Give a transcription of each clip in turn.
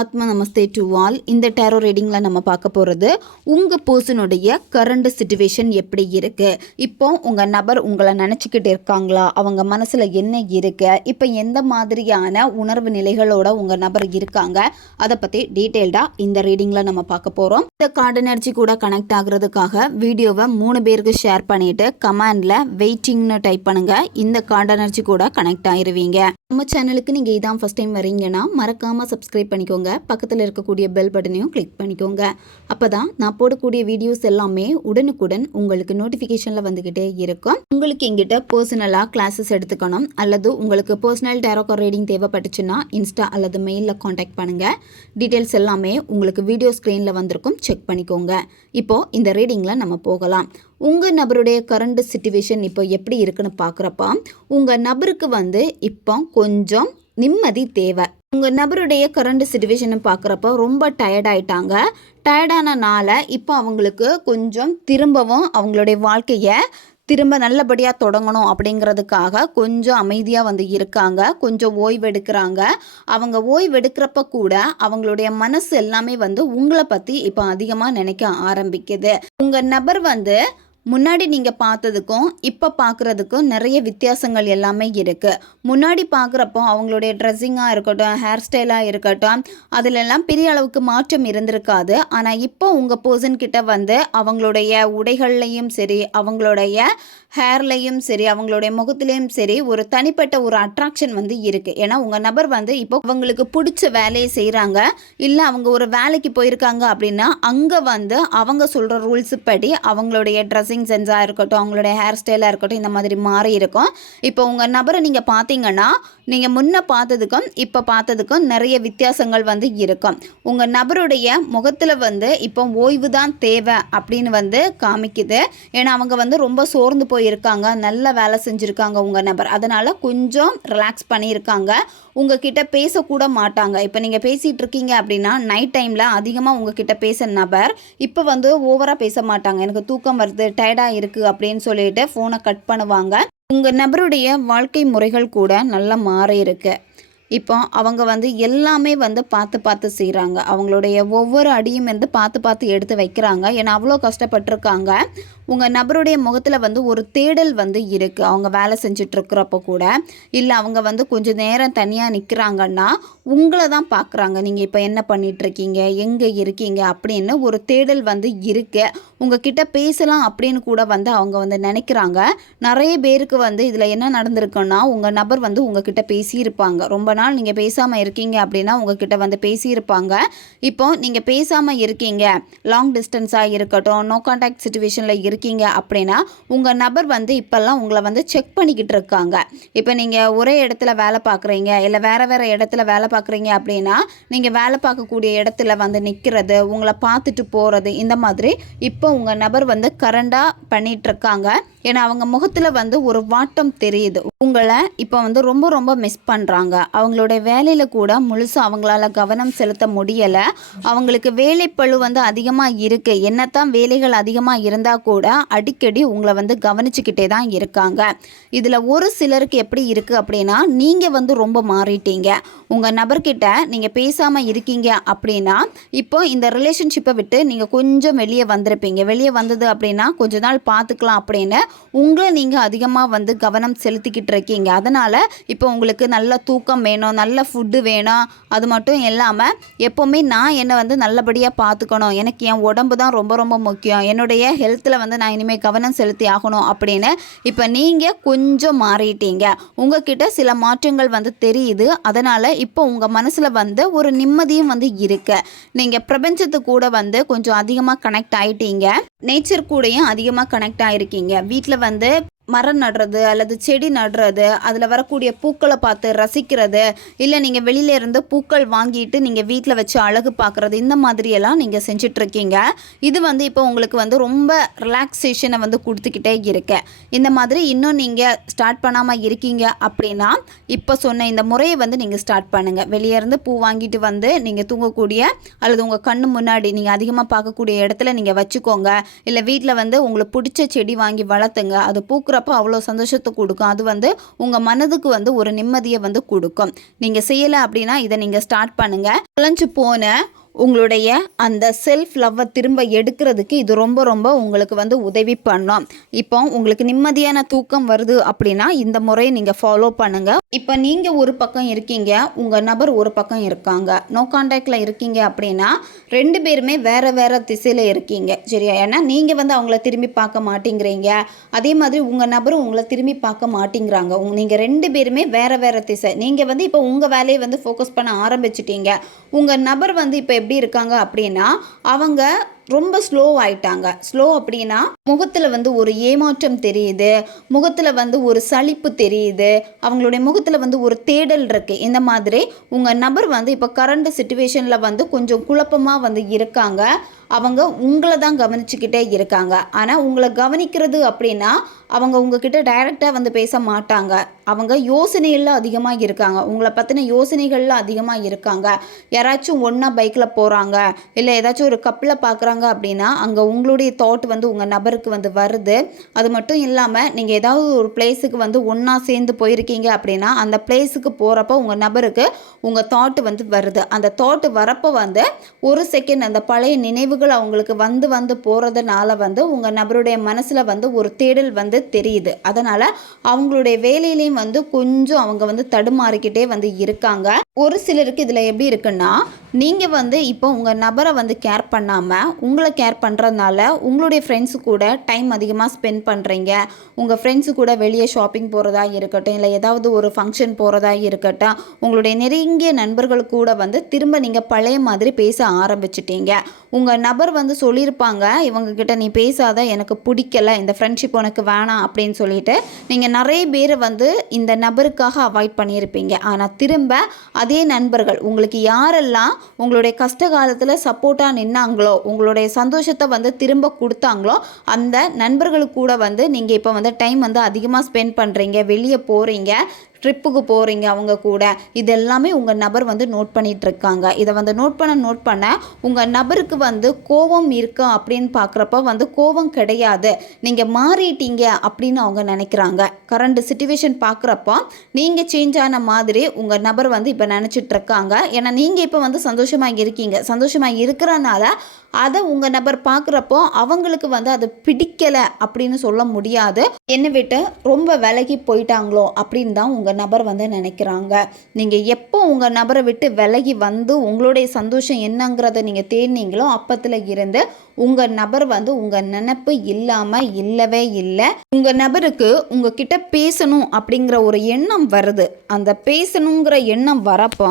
ஆத்மா நமஸ்தே to all. இந்த tarot ரீடிங்கில் நம்ம பார்க்க போகிறது உங்கள் பர்சனுடைய கரண்ட் சிச்சுவேஷன் எப்படி இருக்குது, இப்போ உங்கள் நபர் உங்களை நினச்சிக்கிட்டு இருக்காங்களா, அவங்க மனசில் என்ன இருக்குது, இப்போ எந்த மாதிரியான உணர்வு நிலைகளோட உங்கள் நபர் இருக்காங்க, அதை பற்றி டீட்டெயில்டாக இந்த ரீடிங்கில் நம்ம பார்க்க போகிறோம். இந்த கார்டு எனர்ஜி கூட கனெக்ட் ஆகுறதுக்காக வீடியோவை 3 பேருக்கு ஷேர் பண்ணிவிட்டு கமெண்டில் வெயிட்டிங்னு டைப் பண்ணுங்கள். இந்த கார்டு எனர்ஜி கூட கனெக்ட் ஆயிருவீங்க. நம்ம சேனலுக்கு நீங்கள் இதான் ஃபஸ்ட் டைம் வரீங்கன்னா மறக்காமல் சப்ஸ்கிரைப் பண்ணிக்கோங்க. பக்கத்தில் இருக்கக்கூடிய பெல் பட்டனையும் கிளிக் பண்ணிக்கோங்க. அப்போ தான் நான் போடக்கூடிய வீடியோஸ் எல்லாமே உடனுக்குடன் உங்களுக்கு நோட்டிஃபிகேஷனில் வந்துக்கிட்டே இருக்கும். உங்களுக்கு எங்கிட்ட பர்சனலாக கிளாஸஸ் எடுத்துக்கணும் அல்லது உங்களுக்கு பர்சனல் டேரோ கார்டு ரீடிங் தேவைப்பட்டுச்சுன்னா இன்ஸ்டா அல்லது மெயிலில் காண்டாக்ட் பண்ணுங்கள். டீட்டெயில்ஸ் எல்லாமே உங்களுக்கு வீடியோ ஸ்க்ரீனில் வந்திருக்கும், செக் பண்ணிக்கோங்க. இப்போது இந்த ரீடிங்கில் நம்ம போகலாம். உங்கள் நபருடைய கரண்ட் சிச்சுவேஷன் இப்போ எப்படி இருக்குன்னு பார்க்குறப்ப உங்கள் நபருக்கு இப்போ கொஞ்சம் நிம்மதி தேவை. உங்கள் நபருடைய கரண்ட் சிச்சுவேஷனை பார்க்குறப்ப ரொம்ப டயர்டாயிட்டாங்க. டயர்டானனால இப்போ அவங்களுக்கு கொஞ்சம் திரும்பவும் அவங்களுடைய வாழ்க்கையை திரும்ப நல்லபடியாக தொடங்கணும் அப்படிங்கிறதுக்காக கொஞ்சம் அமைதியாக இருக்காங்க, கொஞ்சம் ஓய்வெடுக்கிறாங்க. அவங்க ஓய்வெடுக்கிறப்ப கூட அவங்களுடைய மனசு எல்லாமே உங்களை பற்றி இப்போ அதிகமாக நினைக்க ஆரம்பிக்குது. உங்கள் நபர் முன்னாடி நீங்கள் பார்த்ததுக்கும் இப்போ பார்க்குறதுக்கும் நிறைய வித்தியாசங்கள் எல்லாமே இருக்குது. முன்னாடி பார்க்குறப்போ அவங்களுடைய ட்ரெஸ்ஸிங்காக இருக்கட்டும், ஹேர் ஸ்டைலாக இருக்கட்டும், அதிலெல்லாம் பெரிய அளவுக்கு மாற்றம் இருந்திருக்காது. ஆனால் இப்போ உங்கள் பர்சன்கிட்ட அவங்களுடைய உடைகள்லையும் சரி, அவங்களுடைய ஹேர்லையும் சரி, அவங்களுடைய முகத்துலேயும் சரி ஒரு தனிப்பட்ட ஒரு அட்ராக்ஷன் இருக்குது. ஏன்னா உங்கள் நபர் இப்போ அவங்களுக்கு பிடிச்ச வேலையை செய்கிறாங்க, இல்லை அவங்க ஒரு வேலைக்கு போயிருக்காங்க அப்படின்னா அங்கே அவங்க சொல்கிற ரூல்ஸு படி அவங்களுடைய ட்ரெஸ்ஸிங் சென்ஸாக இருக்கட்டும், அவங்களுடைய ஹேர் ஸ்டைலாக இருக்கட்டும், இந்த மாதிரி மாறி இருக்கும். இப்போ உங்கள் நபரை நீங்கள் பார்த்தீங்கன்னா நீங்கள் முன்ன பார்த்ததுக்கும் இப்போ பார்த்ததுக்கும் நிறைய வித்தியாசங்கள் இருக்கும். உங்கள் நபருடைய முகத்தில் இப்போ ஓய்வு தான் தேவை அப்படின்னு காமிக்குது. ஏன்னா அவங்க ரொம்ப சோர்ந்து போயிருக்காங்க, நல்ல வேலை செஞ்சுருக்காங்க உங்கள் நபர். அதனால் கொஞ்சம் ரிலாக்ஸ் பண்ணியிருக்காங்க. உங்ககிட்ட பேசக்கூட மாட்டாங்க. இப்போ நீங்கள் பேசிகிட்டு இருக்கீங்க அப்படின்னா நைட் டைமில் அதிகமாக உங்ககிட்ட பேச நபர் இப்போ ஓவராக பேச மாட்டாங்க. எனக்கு தூக்கம் வருது, டயர்டாக இருக்குது அப்படின்னு சொல்லிட்டு ஃபோனை கட் பண்ணுவாங்க. உங்கள் நபருடைய வாழ்க்கை முறைகள் கூட நல்லா மாறி இருக்கு. இப்போ அவங்க எல்லாமே பார்த்து பார்த்து செய்கிறாங்க. அவங்களுடைய ஒவ்வொரு அடியும் பார்த்து பார்த்து எடுத்து வைக்கிறாங்க. ஏன்னா அவ்வளோ கஷ்டப்பட்டிருக்காங்க. உங்கள் நபருடைய முகத்தில் ஒரு தேடல் இருக்குது. அவங்க வேலை செஞ்சிட்ருக்கிறப்ப கூட, இல்லை அவங்க கொஞ்சம் நேரம் தனியாக நிற்கிறாங்கன்னா உங்களை தான் பார்க்குறாங்க. நீங்கள் இப்போ என்ன பண்ணிகிட்ருக்கீங்க, எங்கே இருக்கீங்க அப்படின்னு ஒரு தேடல் இருக்குது. உங்ககிட்ட பேசலாம் அப்படின்னு கூட அவங்க நினைக்கிறாங்க. நிறைய பேருக்கு இதில் என்ன நடந்திருக்குன்னா உங்கள் நபர் உங்ககிட்ட பேசியிருப்பாங்க. ரொம்ப நாள் நீங்கள் பேசாமல் இருக்கீங்க அப்படின்னா உங்ககிட்ட பேசியிருப்பாங்க. இப்போ நீங்கள் பேசாமல் இருக்கீங்க, லாங் டிஸ்டன்ஸாக இருக்கட்டும், நோ கான்டாக்ட் சிச்சுவேஷனில் இருக்கீங்க அப்படின்னா உங்கள் நபர் இப்போல்லாம் உங்களை செக் பண்ணிக்கிட்டு இருக்காங்க. இப்போ நீங்கள் ஒரே இடத்துல வேலை பார்க்குறீங்க, இல்லை வேறு இடத்துல வேலை பார்க்குறீங்க அப்படின்னா நீங்கள் வேலை பார்க்கக்கூடிய இடத்துல நிற்கிறது, உங்களை பார்த்துட்டு போகிறது, இந்த மாதிரி இப்போ உங்கள் நபர் கரண்டாக பண்ணிகிட்ருக்காங்க. ஏன்னா அவங்க முகத்தில் ஒரு வாட்டம் தெரியுது. உங்களை இப்போ ரொம்ப ரொம்ப மிஸ் பண்ணுறாங்க. அவங்களுடைய வேலையில் கூட முழுசாக அவங்களால கவனம் செலுத்த முடியலை. அவங்களுக்கு வேலைப்பளு அதிகமாக இருக்குது. என்னத்தான் வேலைகள் அதிகமாக இருந்தால் கூட அடிக்கடி உங்களை கவனிச்சுக்கிட்டே தான் இருக்காங்க. இதில் ஒரு சிலருக்கு எப்படி இருக்குது அப்படின்னா நீங்கள் ரொம்ப மாறிட்டீங்க. உங்கள் நபர்கிட்ட நீங்கள் பேசாமல் இருக்கீங்க அப்படின்னா இப்போ இந்த ரிலேஷன்ஷிப்பை விட்டு நீங்கள் கொஞ்சம் வெளியே வந்திருப்பீங்க. வெளியே வந்தது அப்படின்னா கொஞ்ச நாள் பார்த்துக்கலாம் அப்படின்னு உங்களை நீங்கள் அதிகமாக கவனம் செலுத்திக்கிட்டு இருக்கீங்க. அதனால் இப்போ உங்களுக்கு நல்ல தூக்கம் வேணும், நல்ல ஃபுட்டு வேணும். அது மட்டும் இல்லாமல் எப்போவுமே நான் என்னை நல்லபடியாக பார்த்துக்கணும், எனக்கு என் உடம்பு தான் ரொம்ப ரொம்ப முக்கியம், என்னுடைய ஹெல்த்தில் நான் இனிமேல் கவனம் செலுத்தி ஆகணும் அப்படின்னு இப்போ நீங்கள் கொஞ்சம் மாறிட்டீங்க. உங்ககிட்ட சில மாற்றங்கள் தெரியுது. அதனால் இப்போ உங்கள் மனசில் ஒரு நிம்மதியும் இருக்கு. நீங்கள் பிரபஞ்சத்து கூட கொஞ்சம் அதிகமாக கனெக்ட் ஆகிட்டீங்க. நேச்சர் கூடயும் அதிகமாக கனெக்ட் ஆகிருக்கீங்க. வீட்டில் மரம் நடுறது அல்லது செடி நடுறது, அதில் வரக்கூடிய பூக்களை பார்த்து ரசிக்கிறது, இல்லை நீங்கள் வெளியில இருந்து பூக்கள் வாங்கிட்டு நீங்கள் வீட்டில் வச்சு அழகு பார்க்குறது, இந்த மாதிரியெல்லாம் நீங்கள் செஞ்சிட்ருக்கீங்க. இது இப்போ உங்களுக்கு ரொம்ப ரிலாக்ஸேஷனை கொடுத்துக்கிட்டே இருக்கு. இந்த மாதிரி இன்னும் நீங்கள் ஸ்டார்ட் பண்ணாமல் இருக்கீங்க அப்படின்னா இப்போ சொன்ன இந்த முறையை நீங்கள் ஸ்டார்ட் பண்ணுங்கள். வெளியே இருந்து பூ வாங்கிட்டு நீங்கள் தூங்கக்கூடிய அல்லது உங்கள் கண்ணு முன்னாடி நீங்கள் அதிகமாக பார்க்கக்கூடிய இடத்துல நீங்கள் வச்சுக்கோங்க. இல்லை வீட்டில் உங்களுக்கு பிடிச்ச செடி வாங்கி வளர்த்துங்க. அது பூக்கிற கொடுக்குறப்ப அவ்வளோ சந்தோஷத்தை கொடுக்கும். அது வந்து உங்கள் மனதுக்கு வந்து ஒரு நிம்மதியை வந்து கொடுக்கும். நீங்கள் செய்யலை அப்படின்னா இதை நீங்கள் ஸ்டார்ட் பண்ணுங்கள். தொலைஞ்சு போன உங்களுடைய அந்த செல்ஃப் லவ்வை திரும்ப எடுக்கிறதுக்கு இது ரொம்ப ரொம்ப உங்களுக்கு வந்து உதவி பண்ணும். இப்போ உங்களுக்கு நிம்மதியான தூக்கம் வருது அப்படின்னா இந்த முறையை நீங்கள் ஃபாலோ பண்ணுங்கள். இப்போ நீங்கள் ஒரு பக்கம் இருக்கீங்க, உங்கள் நபர் ஒரு பக்கம் இருக்காங்க, நோ கான்டாக்டில் இருக்கீங்க அப்படின்னா 2 பேருமே வேறு வேறு திசையில் இருக்கீங்க, சரியா? ஏன்னா நீங்கள் வந்து அவங்கள திரும்பி பார்க்க மாட்டேங்கிறீங்க, அதே மாதிரி உங்கள் நபரும் உங்களை திரும்பி பார்க்க மாட்டேங்கிறாங்க. நீங்கள் 2 பேருமே வேறு வேறு திசை. நீங்கள் வந்து இப்போ உங்கள் வேலையை வந்து ஃபோக்கஸ் பண்ண ஆரம்பிச்சிட்டீங்க. உங்கள் நபர் வந்து இப்போ எப்படி இருக்காங்க அப்படின்னா அவங்க ரொம்ப ஸ்லோ ஆயிட்டாங்க. ஸ்லோ அப்படின்னா முகத்தில் வந்து ஒரு ஏமாற்றம் தெரியுது, முகத்தில் வந்து ஒரு சலிப்பு தெரியுது, அவங்களுடைய முகத்தில் வந்து ஒரு தேடல் இருக்குது. இந்த மாதிரி உங்கள் நபர் வந்து இப்போ கரண்ட் சிச்சுவேஷனில் வந்து கொஞ்சம் குழப்பமாக வந்து இருக்காங்க. அவங்க உங்களை தான் கவனிச்சுக்கிட்டே இருக்காங்க. ஆனால் உங்களை கவனிக்கிறது அப்படின்னா அவங்க உங்ககிட்ட டைரெக்டாக வந்து பேச மாட்டாங்க. அவங்க யோசனைகளில் அதிகமாக இருக்காங்க, உங்களை பற்றின யோசனைகளில் அதிகமாக இருக்காங்க. யாராச்சும் ஒன்றா பைக்கில் போகிறாங்க, இல்லை ஏதாச்சும் ஒரு கப்பில் பார்க்குறாங்க அப்படின்னா அங்கே உங்களுடைய தாட் வந்து உங்கள் நபருக்கு வந்து வருது. அது மட்டும் இல்லாமல் நீங்கள் ஏதாவது ஒரு பிளேஸுக்கு வந்து ஒன்றா சேர்ந்து போயிருக்கீங்க அப்படின்னா அந்த பிளேஸுக்கு போகிறப்ப உங்கள் நபருக்கு உங்கள் தாட் வந்து வருது. அந்த தாட் வரப்போ வந்து ஒரு செகண்ட் அந்த பழைய நினைவுகள் அவங்களுக்கு வந்து வந்து போகிறதுனால வந்து உங்கள் நபருடைய மனசில் வந்து ஒரு தேடல் வந்து தெரியுது. அதனால் அவங்களுடைய வேலையிலையும் வந்து கொஞ்சம் அவங்க வந்து தடுமாறிக்கிட்டே வந்து இருக்காங்க. ஒரு சிலருக்கு இதில் எப்படி இருக்குன்னா நீங்கள் வந்து இப்போ உங்கள் நபரை வந்து கேர் பண்ணாமல் உங்களை கேர் பண்ணுறதுனால உங்களுடைய ஃப்ரெண்ட்ஸு கூட டைம் அதிகமாக ஸ்பெண்ட் பண்ணுறீங்க. உங்கள் ஃப்ரெண்ட்ஸு கூட வெளியே ஷாப்பிங் போகிறதா இருக்கட்டும், இல்லை ஏதாவது ஒரு ஃபங்க்ஷன் போகிறதா இருக்கட்டும், உங்களுடைய நெருங்கிய நண்பர்கள் கூட வந்து திரும்ப நீங்கள் பழைய மாதிரி பேச ஆரம்பிச்சிட்டீங்க. உங்கள் நபர் வந்து சொல்லியிருப்பாங்க இவங்கக்கிட்ட, நீ பேசாத, எனக்கு பிடிக்கல, இந்த ஃப்ரெண்ட்ஷிப் உனக்கு வேணாம் அப்படின்னு சொல்லிட்டு நீங்கள் நிறைய பேர் வந்து இந்த நபருக்காக அவாய்ட் பண்ணியிருப்பீங்க. ஆனால் திரும்ப அதே நண்பர்கள் உங்களுக்கு யாரெல்லாம் உங்களுடைய கஷ்ட காலத்தில் சப்போர்ட்டாக நின்னாங்களோ, உங்களுடைய சந்தோஷத்தை வந்து திரும்ப கொடுத்தாங்களோ, அந்த நண்பர்களுக்கு கூட வந்து நீங்கள் இப்போ வந்து டைம் வந்து அதிகமாக ஸ்பெண்ட் பண்ணுறீங்க, வெளியே போகிறீங்க, ட்ரிப்புக்கு போகிறீங்க அவங்க கூட. இது எல்லாமே உங்கள் நபர் வந்து நோட் பண்ணிகிட்டு இருக்காங்க. இதை வந்து நோட் பண்ண உங்கள் நபருக்கு வந்து கோபம் இருக்கா அப்படின்னு பார்க்குறப்ப வந்து கோபம் கிடையாது, நீங்கள் மாறிட்டீங்க அப்படின்னு அவங்க நினைக்கிறாங்க. கரண்ட் சிச்சுவேஷன் பார்க்குறப்போ நீங்கள் சேஞ்ச் ஆன மாதிரி உங்கள் நபர் வந்து இப்போ நினச்சிட்டு இருக்காங்க. ஏன்னா நீங்கள் இப்போ வந்து சந்தோஷமாக இருக்கீங்க. சந்தோஷமாக இருக்கிறனால அதை உங்கள் நபர் பார்க்குறப்போ அவங்களுக்கு வந்து அது பிடிக்கலை அப்படின்னு சொல்ல முடியாது. என்னை விட்டு ரொம்ப விலகி போயிட்டாங்களோ அப்படின்னு தான் உங்கள் நபர் வந்து நினைக்கிறாங்க. நீங்கள் எப்போ உங்கள் நபரை விட்டு விலகி வந்து உங்களுடைய சந்தோஷம் என்னங்கிறத நீங்கள் தேடினீங்களோ அப்பத்தில் இருந்து உங்கள் நபர் வந்து உங்கள் நினைப்பு இல்லாமல் இல்லவே இல்லை. உங்கள் நபருக்கு உங்ககிட்ட பேசணும் அப்படிங்கிற ஒரு எண்ணம் வருது. அந்த பேசணுங்கிற எண்ணம் வரப்போ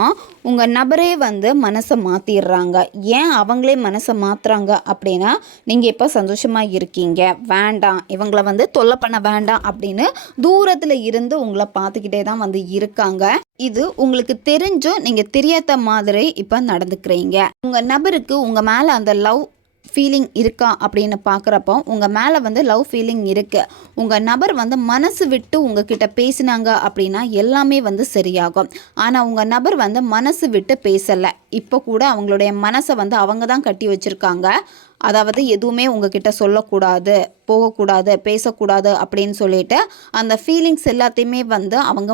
உங்கள் நபரே வந்து மனசை மாற்றிடுறாங்க. ஏன் அவங்களே மனசை மாற்றுறாங்க அப்படின்னா நீங்கள் இப்போ சந்தோஷமாக இருக்கீங்க, வேண்டாம், இவங்கள வந்து தொல்லை பண்ண வேண்டாம் அப்படின்னு தூரத்தில் இருந்து உங்களை பார்த்துக்கிட்டே தான் வந்து இருக்காங்க. இது உங்களுக்கு தெரிஞ்சும் நீங்கள் தெரியாத மாதிரி இப்போ நடந்துக்கிறீங்க. உங்கள் நபருக்கு உங்கள் மேலே அந்த லவ் ஃபீலிங் இருக்கா அப்படின்னு பார்க்குறப்போ உங்கள் மேலே வந்து லவ் ஃபீலிங் இருக்குது. உங்கள் நபர் வந்து மனசு விட்டு உங்ககிட்ட பேசினாங்க அப்படின்னா எல்லாமே வந்து சரியாகும். ஆனால் உங்கள் நபர் வந்து மனசு விட்டு பேசலை. இப்போ கூட அவங்களுடைய மனசை வந்து அவங்க தான் கட்டி வச்சுருக்காங்க. அதாவது எதுவுமே உங்ககிட்ட சொல்லக்கூடாது, போகக்கூடாது, பேசக்கூடாது அப்படின்னு சொல்லிட்டு அந்த ஃபீலிங்ஸ் எல்லாத்தையுமே வந்து அவங்க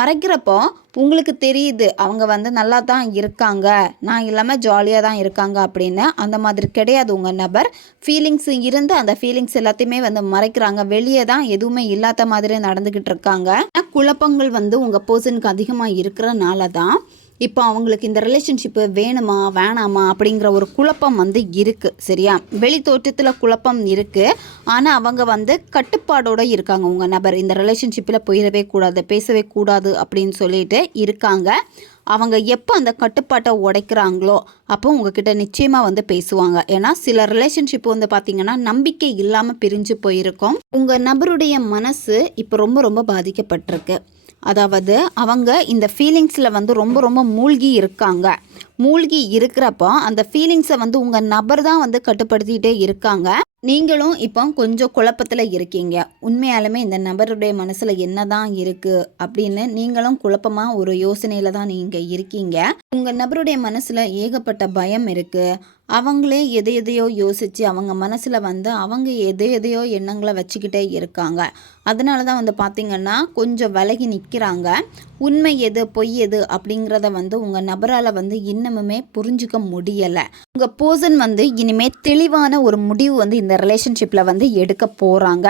மறைக்கிறப்போ உங்களுக்கு தெரியுது அவங்க வந்து நல்லா தான் இருக்காங்க, நான் இல்லாமல் ஜாலியாக தான் இருக்காங்க அப்படின்னு. அந்த மாதிரி கிடையாது. உங்கள் நபர் ஃபீலிங்ஸ் இருந்து அந்த ஃபீலிங்ஸ் எல்லாத்தையுமே வந்து மறைக்கிறாங்க. வெளியே தான் எதுவுமே இல்லாத மாதிரி நடந்துக்கிட்டு இருக்காங்க. குழப்பங்கள் வந்து உங்கள் பர்சனுக்கு அதிகமாக இருக்கிறனால தான் இப்போ அவங்களுக்கு இந்த ரிலேஷன்ஷிப்பு வேணுமா வேணாமா அப்படிங்கிற ஒரு குழப்பம் வந்து இருக்குது, சரியா? வெளி தோற்றத்தில் குழப்பம் இருக்குது, ஆனால் அவங்க வந்து கட்டுப்பாடோடு இருக்காங்க. உங்கள் நபர் இந்த ரிலேஷன்ஷிப்பில் போயிடவே கூடாது, பேசவே கூடாது அப்படின்னு சொல்லிட்டு இருக்காங்க. அவங்க எப்போ அந்த கட்டுப்பாட்டை உடைக்கிறாங்களோ அப்போ உங்ககிட்ட நிச்சயமாக வந்து பேசுவாங்க. ஏன்னா சில ரிலேஷன்ஷிப் வந்து பார்த்திங்கன்னா நம்பிக்கை இல்லாமல் பிரிஞ்சு போயிருக்கோம். உங்கள் நபருடைய மனசு இப்போ ரொம்ப ரொம்ப பாதிக்கப்பட்டிருக்கு. அதாவது அவங்க இந்த ஃபீலிங்ஸில் வந்து ரொம்ப ரொம்ப மூழ்கி இருக்கிறப்போ அந்த ஃபீலிங்ஸை வந்து உங்கள் நபர் தான் வந்து கட்டுப்படுத்திகிட்டே இருக்காங்க. நீங்களும் இப்போ கொஞ்சம் குழப்பத்தில் இருக்கீங்க. உண்மையாலுமே இந்த நபருடைய மனசில் என்ன தான் இருக்குது அப்படின்னு நீங்களும் குழப்பமாக ஒரு யோசனையில் தான் நீங்கள் இருக்கீங்க. உங்கள் நபருடைய மனசில் ஏகப்பட்ட பயம் இருக்குது. அவங்களே எதை எதையோ யோசித்து அவங்க மனசில் வந்து அவங்க எதையோ எண்ணங்களை வச்சுக்கிட்டே இருக்காங்க. அதனால தான் வந்து பார்த்திங்கன்னா கொஞ்சம் விலகி நிற்கிறாங்க. உண்மை எது பொய் எது அப்படிங்கிறத வந்து உங்கள் நபரால் வந்து இன்னமுமே புரிஞ்சுக்க முடியலை. உங்கள் பர்சன் வந்து இனிமேல் தெளிவான ஒரு முடிவு வந்து இந்த ரிலேஷன்ஷிப்பில் வந்து எடுக்க போகிறாங்க.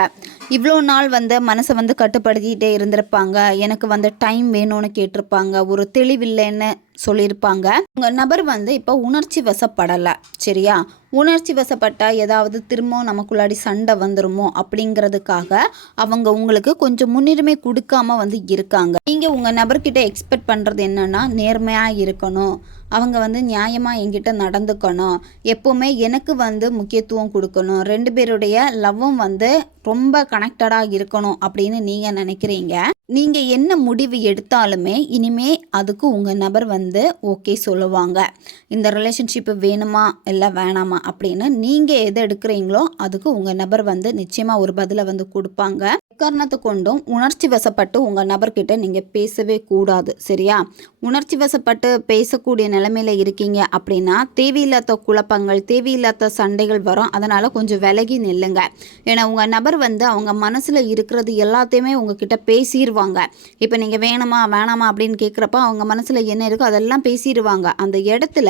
இவ்வளோ நாள் வந்து மனசை வந்து கட்டுப்படுத்திக்கிட்டே இருந்திருப்பாங்க. எனக்கு வந்து டைம் வேணும்னு கேட்டிருப்பாங்க. ஒரு தெளிவில்லைன்னு சொல்லியிருப்பாங்க. உங்கள் நபர் வந்து இப்போ உணர்ச்சி வசப்படலை. சரியா? உணர்ச்சி வசப்பட்டால் ஏதாவது திரும்ப நமக்குள்ளாடி சண்டை வந்துருமோ அப்படிங்கிறதுக்காக அவங்க உங்களுக்கு கொஞ்சம் முன்னுரிமை கொடுக்காம வந்து இருக்காங்க. நீங்கள் உங்கள் நபர்கிட்ட எக்ஸ்பெக்ட் பண்ணுறது என்னென்னா நேர்மையாக இருக்கணும், அவங்க வந்து நியாயமாக என்கிட்ட நடந்துக்கணும், எப்போவுமே எனக்கு வந்து முக்கியத்துவம் கொடுக்கணும், 2 பேருடைய லவ்வும் வந்து ரொம்ப கனெக்டடாக இருக்கணும் அப்படின்னு நீங்கள் நினைக்கிறீங்க. நீங்கள் என்ன முடிவு எடுத்தாலுமே இனிமே அதுக்கு உங்கள் நபர் வந்து ஓகே சொல்லுவாங்க. இந்த ரிலேஷன்ஷிப்பு வேணுமா இல்லை வேணாமா அப்படின்னு நீங்கள் எது எடுக்கிறீங்களோ அதுக்கு உங்கள் நபர் வந்து நிச்சயமாக ஒரு பதிலை வந்து கொடுப்பாங்க. எக்காரணத்தை கொண்டும் உணர்ச்சி வசப்பட்டு உங்கள் நபர்கிட்ட நீங்கள் பேசவே கூடாது. சரியா? உணர்ச்சி வசப்பட்டு பேசக்கூடிய நிலைமையில் இருக்கீங்க அப்படின்னா தேவையில்லாத குழப்பங்கள், தேவையில்லாத சண்டைகள் வரும். அதனால் கொஞ்சம் விலகி நில்லுங்க. ஏன்னா உங்கள் நபர் வந்து அவங்க மனசில் இருக்கிறது எல்லாத்தையுமே உங்ககிட்ட பேசிடுவாங்க. இப்போ நீங்கள் வேணுமா வேணாமா அப்படின்னு கேட்குறப்ப அவங்க மனசில் என்ன இருக்கோ அதெல்லாம் பேசிடுவாங்க. அந்த இடத்துல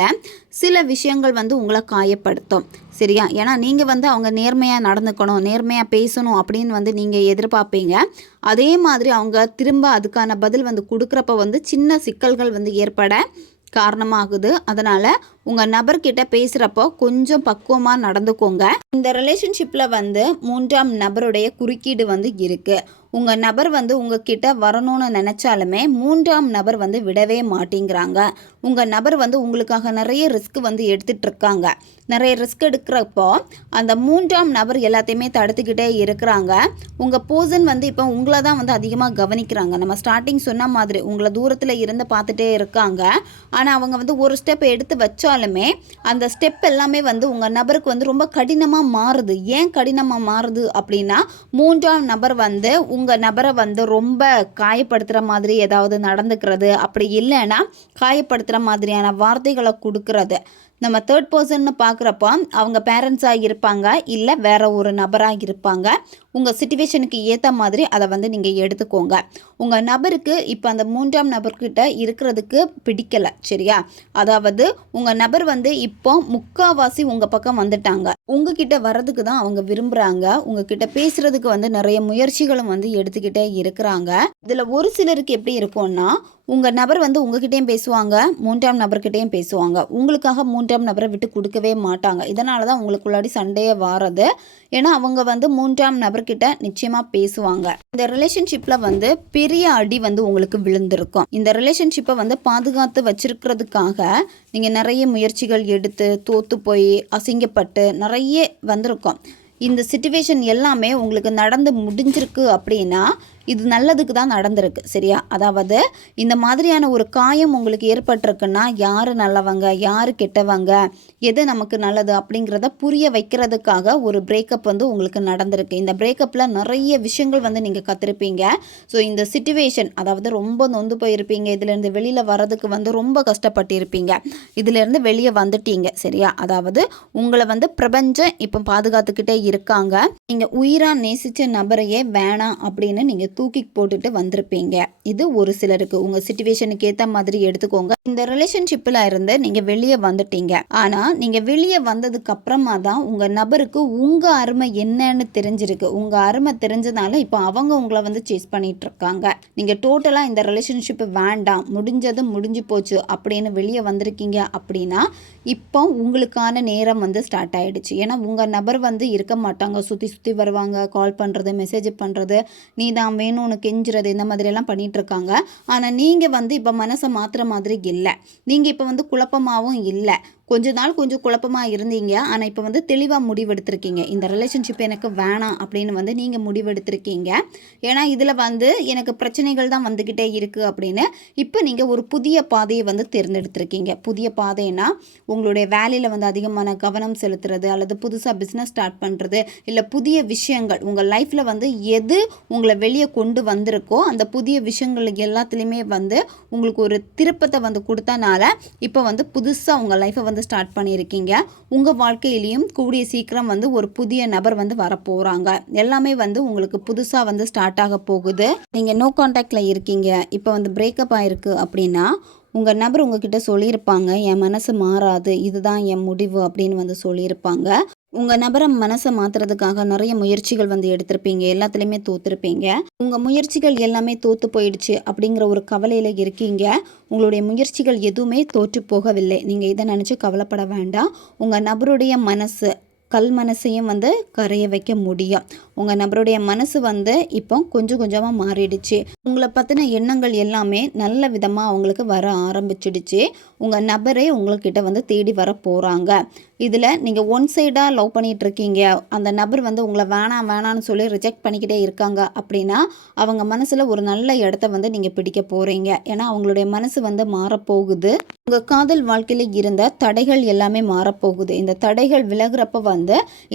சில விஷயங்கள் வந்து உங்களை காயப்படுத்தும். சரியா? ஏன்னா நீங்கள் வந்து அவங்க நேர்மையாக நடந்துக்கணும், நேர்மையாக பேசணும் அப்படின்னு வந்து நீங்கள் எதிர்பார்ப்பீங்க. அதே மாதிரி அவங்க திரும்ப அதுக்கான பதில் வந்து கொடுக்குறப்ப வந்து சின்ன சிக்கல்கள் வந்து ஏற்பட காரணமாகுது. அதனால் உங்கள் நபர்கிட்ட பேசுகிறப்போ கொஞ்சம் பக்குவமாக நடந்துக்கோங்க. இந்த ரிலேஷன்ஷிப்பில் வந்து 3ஆம் நபருடைய குறுக்கீடு வந்து இருக்குது. உங்கள் நபர் வந்து உங்ககிட்ட வரணும்னு நினச்சாலுமே 3ஆம் நபர் வந்து விடவே மாட்டேங்கிறாங்க. உங்கள் நபர் வந்து உங்களுக்காக நிறைய ரிஸ்க் வந்து எடுத்துகிட்ருக்காங்க. நிறைய ரிஸ்க் எடுக்கிறப்போ அந்த 3ஆம் நபர் எல்லாத்தையுமே தடுத்துக்கிட்டே இருக்கிறாங்க. உங்கள் பர்சன் வந்து இப்போ உங்களை தான் வந்து அதிகமாக கவனிக்கிறாங்க. நம்ம ஸ்டார்டிங் சொன்ன மாதிரி உங்களை தூரத்தில் இருந்து பார்த்துட்டே இருக்காங்க. ஆனால் அவங்க வந்து ஒரு ஸ்டெப் எடுத்து வச்சாலுமே அந்த ஸ்டெப் எல்லாமே வந்து உங்கள் நபருக்கு வந்து ரொம்ப கடினமாக மாறுது. ஏன் கடினமாக மாறுது அப்படின்னா 3ஆம் நபர் வந்து உங்கள் நபரை வந்து ரொம்ப காயப்படுத்துகிற மாதிரி ஏதாவது நடந்துக்கிறது, அப்படி இல்லைன்னா காயப்படுத்துகிற மாதிரியான வார்த்தைகளை கொடுக்கறது. நம்ம தேர்ட் பர்சன்னு பார்க்குறப்போ அவங்க பேரண்ட்ஸாக இருப்பாங்க, இல்லை வேற ஒரு நபராக இருப்பாங்க. உங்கள் சிச்சுவேஷனுக்கு ஏற்ற மாதிரி அதை வந்து நீங்கள் எடுத்துக்கோங்க. உங்கள் நபருக்கு இப்போ அந்த 3ஆம் நபர்கிட்ட இருக்கிறதுக்கு பிடிக்கலை. சரியா? அதாவது உங்கள் நபர் வந்து இப்போ முக்காவாசி உங்கள் பக்கம் வந்துட்டாங்க. உங்ககிட்ட வர்றதுக்கு தான் அவங்க விரும்புகிறாங்க. உங்ககிட்ட பேசுகிறதுக்கு வந்து நிறைய முயற்சிகளும் வந்து எடுத்துக்கிட்டே இருக்கிறாங்க. இதில் ஒரு சிலருக்கு எப்படி இருக்கும்னா உங்கள் நபர் வந்து உங்ககிட்டயும் பேசுவாங்க, 3ஆம் நபர்கிட்டையும் பேசுவாங்க. உங்களுக்காக 3ஆம் நபரை விட்டு கொடுக்கவே மாட்டாங்க. இதனால தான் உங்களுக்குள்ளாடி சண்டையே வாரது. ஏன்னா அவங்க வந்து 3ஆம் நபர்கிட்ட நிச்சயமாக பேசுவாங்க. இந்த ரிலேஷன்ஷிப்பில் வந்து பெரிய அடி வந்து உங்களுக்கு விழுந்திருக்கும். இந்த ரிலேஷன்ஷிப்பை வந்து பாதுகாத்து வச்சிருக்கிறதுக்காக நீங்கள் நிறைய முயற்சிகள் எடுத்து தோற்று போய் அசிங்கப்பட்டு நிறைய வந்திருக்கும். இந்த சிச்சுவேஷன் எல்லாமே உங்களுக்கு நடந்து முடிஞ்சிருக்கு அப்படின்னா இது நல்லதுக்கு தான் நடந்திருக்கு. சரியா? அதாவது இந்த மாதிரியான ஒரு காயம் உங்களுக்கு ஏற்பட்டிருக்குன்னா யார் நல்லவங்க யார் கெட்டவங்க, எது நமக்கு நல்லது அப்படிங்கிறத புரிய வைக்கிறதுக்காக ஒரு பிரேக்கப் வந்து உங்களுக்கு நடந்திருக்கு. இந்த பிரேக்கப்பில் நிறைய விஷயங்கள் வந்து நீங்கள் கற்றுருப்பீங்க. ஸோ இந்த சிச்சுவேஷன் அதாவது ரொம்ப நொந்து போயிருப்பீங்க. இதிலேருந்து வெளியில் வர்றதுக்கு வந்து ரொம்ப கஷ்டப்பட்டிருப்பீங்க. இதிலேருந்து வெளியே வந்துட்டீங்க. சரியா? அதாவது உங்களை வந்து பிரபஞ்சம் இப்போ பாதுகாத்துக்கிட்டே இருக்காங்க. நீங்கள் உயிராக நேசித்த நபரையே வேணாம் அப்படின்னு நீங்கள் தூக்கி போட்டுட்டு வந்திருப்பீங்க. இது ஒரு சிலருக்கு. உங்கள் சிச்சுவேஷனுக்கு ஏற்ற மாதிரி எடுத்துக்கோங்க. இந்த ரிலேஷன்ஷிப்பில் இருந்து நீங்கள் வெளியே வந்துட்டீங்க. ஆனால் நீங்கள் வெளியே வந்ததுக்கு அப்புறமா தான் உங்கள் நபருக்கு உங்கள் அருமை என்னன்னு தெரிஞ்சிருக்கு. உங்கள் அருமை தெரிஞ்சதுனால இப்போ அவங்க உங்களை வந்து சேஸ் பண்ணிட்டு இருக்காங்க. நீங்கள் டோட்டலாக இந்த ரிலேஷன்ஷிப் வேண்டாம், முடிஞ்சது முடிஞ்சு போச்சு அப்படின்னு வெளியே வந்திருக்கீங்க அப்படின்னா இப்போ உங்களுக்கான நேரம் வந்து ஸ்டார்ட் ஆகிடுச்சு. ஏன்னா உங்கள் நபர் வந்து இருக்க மாட்டாங்க. சுற்றி வருவாங்க, கால் பண்ணுறது, மெசேஜ் பண்ணுறது, நீ தான் வேணும்னு கெஞ்சுறது, இந்த மாதிரியெல்லாம் பண்ணிகிட்டு இருக்காங்க. ஆனால் நீங்கள் வந்து இப்போ மனசை மாற்றுற மாதிரி இல்லை. நீங்கள் இப்போ வந்து குழப்பமாகவும் இல்லை. கொஞ்ச நாள் கொஞ்சம் குழப்பமாக இருந்தீங்க. ஆனால் இப்போ வந்து தெளிவாக முடிவெடுத்திருக்கீங்க. இந்த ரிலேஷன்ஷிப் எனக்கு வேணாம் அப்படின்னு வந்து நீங்கள் முடிவெடுத்திருக்கீங்க. ஏன்னா இதில் வந்து எனக்கு பிரச்சனைகள் தான் வந்துக்கிட்டே இருக்குது அப்படின்னு இப்போ நீங்கள் ஒரு புதிய பாதையை வந்து தேர்ந்தெடுத்திருக்கீங்க. புதிய பாதைன்னா உங்களுடைய வேலையில் வந்து அதிகமான கவனம் செலுத்துறது, அல்லது புதுசாக பிஸ்னஸ் ஸ்டார்ட் பண்ணுறது, இல்லை புதிய விஷயங்கள் உங்கள் லைஃப்பில் வந்து எது உங்களை வெளியே கொண்டு வந்திருக்கோ அந்த புதிய விஷயங்கள் எல்லாத்துலேயுமே வந்து உங்களுக்கு ஒரு திருப்பத்தை வந்து கொடுத்தனால இப்போ வந்து புதுசாக உங்கள் லைஃப்பை வந்து ஸ்டார்ட் பண்ணியிருக்கீங்க. உங்கள் வாழ்க்கையிலையும் கூடிய சீக்கிரம் வந்து ஒரு புதிய நபர் வந்து வரப்போகிறாங்க. எல்லாமே வந்து உங்களுக்கு புதுசாக வந்து ஸ்டார்ட் ஆக போகுது. நீங்கள் நோ கான்டாக்டில் இருக்கீங்க, இப்போ வந்து பிரேக்கப் ஆகிருக்கு அப்படின்னா உங்கள் நபர் உங்ககிட்ட சொல்லியிருப்பாங்க, என் மனசு மாறாது, இதுதான் என் முடிவு அப்படின்னு வந்து சொல்லியிருப்பாங்க. உங்கள் நபரை மனசை மாற்றுறதுக்காக நிறைய முயற்சிகள் வந்து எடுத்திருப்பீங்க, எல்லாத்துலேயுமே தோற்றுருப்பீங்க. உங்கள் முயற்சிகள் எல்லாமே தோற்று போயிடுச்சு அப்படிங்கிற ஒரு கவலையில் இருக்கீங்க. உங்களுடைய முயற்சிகள் எதுவுமே தோற்று போகவில்லை. நீங்கள் இதை நினச்சி கவலைப்பட வேண்டாம். உங்கள் நபருடைய மனசு கல் மனசையும் வந்து கரைய வைக்க முடியும். உங்கள் நபருடைய மனசு வந்து இப்போ கொஞ்சம் கொஞ்சமாக மாறிடுச்சு. உங்களை பற்றின எண்ணங்கள் எல்லாமே நல்ல விதமாக அவங்களுக்கு வர ஆரம்பிச்சிடுச்சு. உங்கள் நபரே உங்கள்கிட்ட வந்து தேடி வர போகிறாங்க. இதில் நீங்கள் ஒன் சைடாக லவ் பண்ணிகிட்ருக்கீங்க, அந்த நபர் வந்து உங்களை வேணான்னு சொல்லி ரிஜெக்ட் பண்ணிக்கிட்டே இருக்காங்க அப்படின்னா அவங்க மனசில் ஒரு நல்ல இடத்த வந்து நீங்கள் பிடிக்க போகிறீங்க. ஏன்னா அவங்களுடைய மனசு வந்து மாறப்போகுது. உங்கள் காதல் வாழ்க்கையில் இருந்த தடைகள் எல்லாமே மாறப்போகுது. இந்த தடைகள் விலகிறப்ப வந்து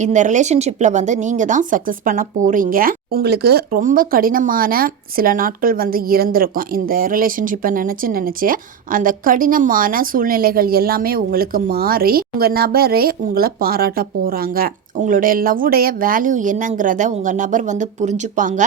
இந்த ரிலேஷன்ஷிப்பில் வந்து நீங்கள் தான் சக்ஸஸ் பண்ண போகிறீங்க. உங்களுக்கு ரொம்ப கடினமான சில நாட்கள் வந்து இருந்திருக்கும். இந்த ரிலேஷன்ஷிப்பை நினச்சி அந்த கடினமான சூழ்நிலைகள் எல்லாமே உங்களுக்கு மாறி உங்கள் நபரே உங்களை பாராட்ட போகிறாங்க. உங்களுடைய லவ்வுடைய வேல்யூ என்னங்கிறத உங்கள் நபர் வந்து புரிஞ்சுப்பாங்க.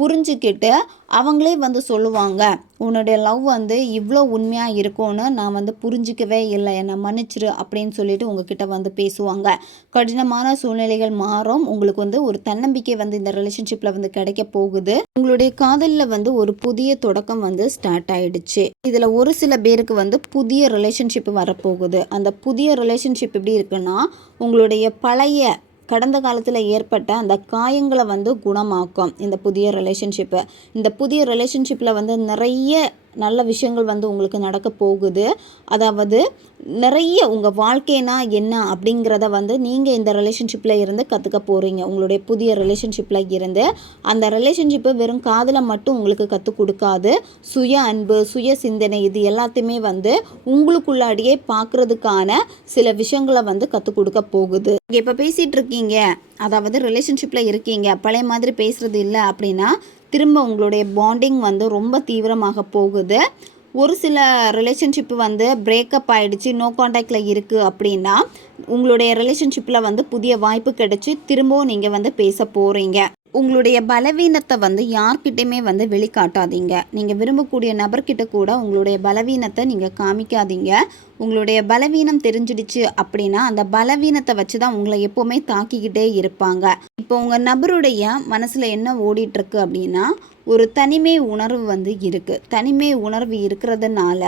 புரிஞ்சுக்கிட்டு அவங்களே வந்து சொல்லுவாங்க, உன்னுடைய லவ் வந்து இவ்வளோ உண்மையாக இருக்கும்னு நான் வந்து புரிஞ்சிக்கவே இல்லை, என்னை மன்னிச்சிரு அப்படின்னு சொல்லிட்டு உங்ககிட்ட வந்து பேசுவாங்க. கடினமான சூழ்நிலைகள் மாறும். உங்களுக்கு வந்து ஒரு தன்னம்பிக்கை வந்து இந்த ரிலேஷன்ஷிப்பில் வந்து கிடைக்க போகுது. உங்களுடைய காதலில் வந்து ஒரு புதிய தொடக்கம் வந்து ஸ்டார்ட் ஆயிடுச்சு. இதில் ஒரு சில பேருக்கு வந்து புதிய ரிலேஷன்ஷிப் வரப்போகுது. அந்த புதிய ரிலேஷன்ஷிப் எப்படி இருக்குன்னா உங்களுடைய பழைய கடந்த காலத்தில் ஏற்பட்ட அந்த காயங்களை வந்து குணமாக்கும் இந்த புதிய ரிலேஷன்ஷிப்பு. இந்த புதிய ரிலேஷன்ஷிப்பில் வந்து நிறைய நல்ல விஷயங்கள் வந்து உங்களுக்கு நடக்க போகுது. அதாவது நிறைய உங்கள் வாழ்க்கைனா என்ன அப்படிங்கிறத வந்து நீங்கள் இந்த ரிலேஷன்ஷிப்பில் இருந்து கற்றுக்க போகிறீங்க. உங்களுடைய புதிய ரிலேஷன்ஷிப்பில் இருந்து அந்த ரிலேஷன்ஷிப்பு வெறும் காதலை மட்டும் உங்களுக்கு கற்றுக் கொடுக்காது. சுய அன்பு, சுய சிந்தனை, இது எல்லாத்தையுமே வந்து உங்களுக்குள்ளாடியே பார்க்குறதுக்கான சில விஷயங்களை வந்து கற்றுக் கொடுக்க போகுது. நீங்கள் இப்போ பேசிகிட்டு இருக்கீங்க, அதாவது ரிலேஷன்ஷிப்பில் இருக்கீங்க, பழைய மாதிரி பேசுகிறது இல்லை அப்படின்னா திரும்ப உங்களுடைய பாண்டிங் வந்து ரொம்ப தீவிரமாக போகுது. ஒரு சில ரிலேஷன்ஷிப்பு வந்து பிரேக்கப் ஆகிடுச்சு, நோ கான்டாக்டில் இருக்குது அப்படின்னா உங்களுடைய ரிலேஷன்ஷிப்பில் வந்து புதிய வாய்ப்பு கிடைச்சி திரும்பவும் நீங்கள் வந்து பேச போகிறீங்க. உங்களுடைய பலவீனத்தை வந்து யார்கிட்டையுமே வந்து வெளிக்காட்டாதீங்க. நீங்கள் விரும்பக்கூடிய நபர்கிட்ட கூட உங்களுடைய பலவீனத்தை நீங்கள் காமிக்காதீங்க. உங்களுடைய பலவீனம் தெரிஞ்சிடுச்சு அப்படின்னா அந்த பலவீனத்தை வச்சு தான் உங்களை எப்போவுமே தாக்கிக்கிட்டே இருப்பாங்க. இப்போ உங்கள் நபருடைய மனசில் என்ன ஓடிட்டுருக்கு அப்படின்னா ஒரு தனிமை உணர்வு வந்து இருக்குது. தனிமை உணர்வு இருக்கிறதுனால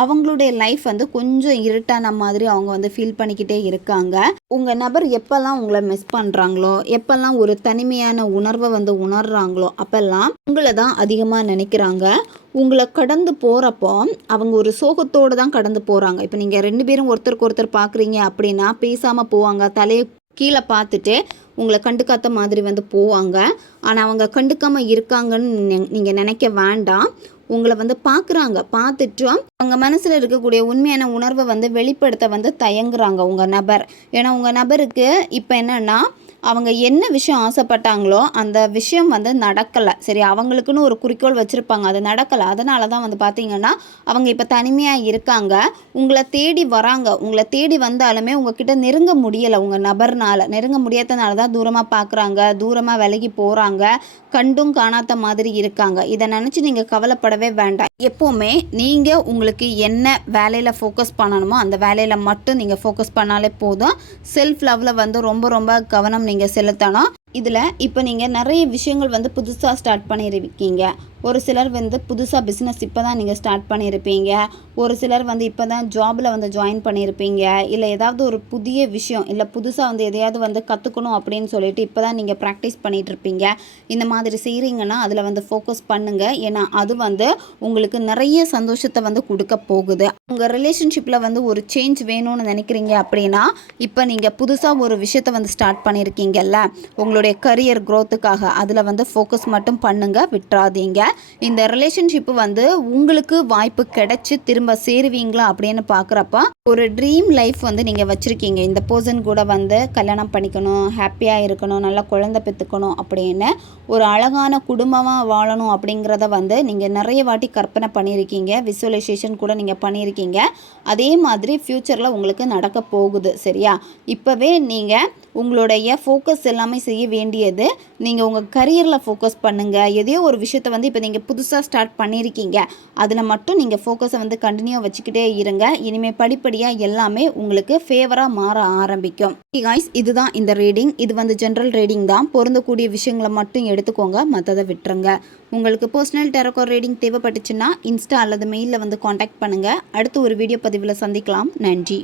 அவங்களுடைய லைஃப் வந்து கொஞ்சம் இருட்டான மாதிரி அவங்க வந்து ஃபீல் பண்ணிக்கிட்டே இருக்காங்க. உங்கள் நபர் எப்போல்லாம் உங்களை மிஸ் பண்ணுறாங்களோ, எப்போல்லாம் ஒரு தனிமையான உணர்வை வந்து உணர்றாங்களோ அப்போல்லாம் உங்களை தான் அதிகமாக நினைக்கிறாங்க. உங்களை கடந்து போகிறப்போ அவங்க ஒரு சோகத்தோடு தான் கடந்து போகிறாங்க. இப்போ நீங்கள் 2 பேரும் ஒருத்தருக்கு ஒருத்தர் பார்க்குறீங்க அப்படின்னா பேசாமல் போவாங்க, தலையை கீழே பார்த்துட்டு உங்களை கண்டுக்காத மாதிரி வந்து போவாங்க. ஆனால் அவங்க கண்டுக்காமல் இருக்காங்கன்னு நீங்கள் நினைக்க வேண்டாம். உங்களை வந்து பார்க்குறாங்க, பார்த்துட்டு அவங்க மனசில் இருக்கக்கூடிய உண்மையான உணர்வை வந்து வெளிப்படுத்த வந்து தயங்குறாங்க உங்கள் நபர். ஏன்னா உங்கள் நபருக்கு இப்போ என்னென்னா அவங்க என்ன விஷயம் ஆசைப்பட்டாங்களோ அந்த விஷயம் வந்து நடக்கலை. சரி, அவங்களுக்குன்னு ஒரு குறிக்கோள் வச்சுருப்பாங்க, அது நடக்கலை. அதனால தான் வந்து பார்த்திங்கன்னா அவங்க இப்போ தனிமையாக இருக்காங்க. உங்களை தேடி வராங்க. உங்களை தேடி வந்தாலுமே உங்ககிட்ட நெருங்க முடியலை. உங்கள் நபர்னால் நெருங்க முடியாதனால தான் தூரமாக பார்க்குறாங்க, தூரமாக விலகி போகிறாங்க, கண்டும் காணாத மாதிரி இருக்காங்க. இதை நினச்சி நீங்கள் கவலைப்படவே வேண்டாம். எப்போவுமே நீங்கள் உங்களுக்கு என்ன வேலையில் ஃபோக்கஸ் பண்ணணுமோ அந்த வேலையில் மட்டும் நீங்கள் ஃபோக்கஸ் பண்ணாலே போதும். செல்ஃப் லவ்வில் வந்து ரொம்ப ரொம்ப கவனம் நீங்கள் செலுத்தணும். இதில் இப்போ நீங்கள் நிறைய விஷயங்கள் வந்து புதுசாக ஸ்டார்ட் பண்ணியிருக்கீங்க. ஒரு சிலர் வந்து புதுசாக பிஸ்னஸ் இப்போ தான் நீங்கள் ஸ்டார்ட் பண்ணியிருப்பீங்க. ஒரு சிலர் வந்து இப்போ தான் ஜாபில் வந்து ஜாயின் பண்ணியிருப்பீங்க. இல்லை ஏதாவது ஒரு புதிய விஷயம் இல்லை புதுசாக வந்து எதையாவது வந்து கற்றுக்கணும் அப்படின்னு சொல்லிட்டு இப்போ தான் நீங்கள் ப்ராக்டிஸ் பண்ணிகிட்ருப்பீங்க. இந்த மாதிரி செய்கிறீங்கன்னா அதில் வந்து ஃபோக்கஸ் பண்ணுங்கள். ஏன்னா அது வந்து உங்களுக்கு நிறைய சந்தோஷத்தை வந்து கொடுக்க போகுது. உங்கள் ரிலேஷன்ஷிப்பில் வந்து ஒரு சேஞ்ச் வேணும்னு நினைக்கிறீங்க அப்படின்னா இப்போ நீங்கள் புதுசாக ஒரு விஷயத்தை வந்து ஸ்டார்ட் பண்ணியிருக்கீங்கல்ல, உங்களுடைய கரியர் க்ரோத்துக்காக அதில் வந்து ஃபோக்கஸ் மட்டும் பண்ணுங்கள், விட்டுறாதீங்க. இந்த ரிலேஷன்ஷிப்பு வந்து உங்களுக்கு வாய்ப்பு கிடைச்சி திரும்ப சேருவீங்களா அப்படின்னு பார்க்குறப்ப ஒரு ட்ரீம் லைஃப் வந்து நீங்கள் வச்சுருக்கீங்க. இந்த பர்சன் கூட வந்து கல்யாணம் பண்ணிக்கணும், ஹாப்பியாக இருக்கணும், நல்லா குழந்தை பெற்றுக்கணும் அப்படின்னு ஒரு அழகான குடும்பமாக வாழணும் அப்படிங்கிறத வந்து நீங்கள் நிறைய வாட்டி கற்பனை பண்ணியிருக்கீங்க. விசுவலைசேஷன் கூட நீங்கள் பண்ணியிருக்கீங்க. அதே மாதிரி ஃப்யூச்சரில் உங்களுக்கு நடக்க போகுது. சரியா? இப்போவே நீங்கள் உங்களுடைய ஃபோக்கஸ் எல்லாமே செய்ய வேண்டியது நீங்கள் உங்கள் கரியரில் ஃபோக்கஸ் பண்ணுங்கள். எதையோ ஒரு விஷயத்தை வந்து இப்போ நீங்கள் புதுசாக ஸ்டார்ட் பண்ணியிருக்கீங்க, அதில் மட்டும் நீங்கள் ஃபோக்கஸை வந்து கண்டினியூ வச்சுக்கிட்டே இருங்க. இனிமேல் படிப்படியாக எல்லாமே உங்களுக்கு ஃபேவராக மாற ஆரம்பிக்கும். காய்ஸ், இதுதான் இந்த ரீடிங். இது வந்து ஜென்ரல் ரீடிங் தான். பொருந்தக்கூடிய விஷயங்களை மட்டும் எடுத்துக்கோங்க, மற்றதை விட்டுருங்க. உங்களுக்கு பர்சனல் டேரோ ரீடிங் தேவைப்பட்டுச்சுன்னா இன்ஸ்டா அல்லது மெயிலில் வந்து காண்டாக்ட் பண்ணுங்கள். அடுத்து ஒரு வீடியோ பதிவில் சந்திக்கலாம். நன்றி.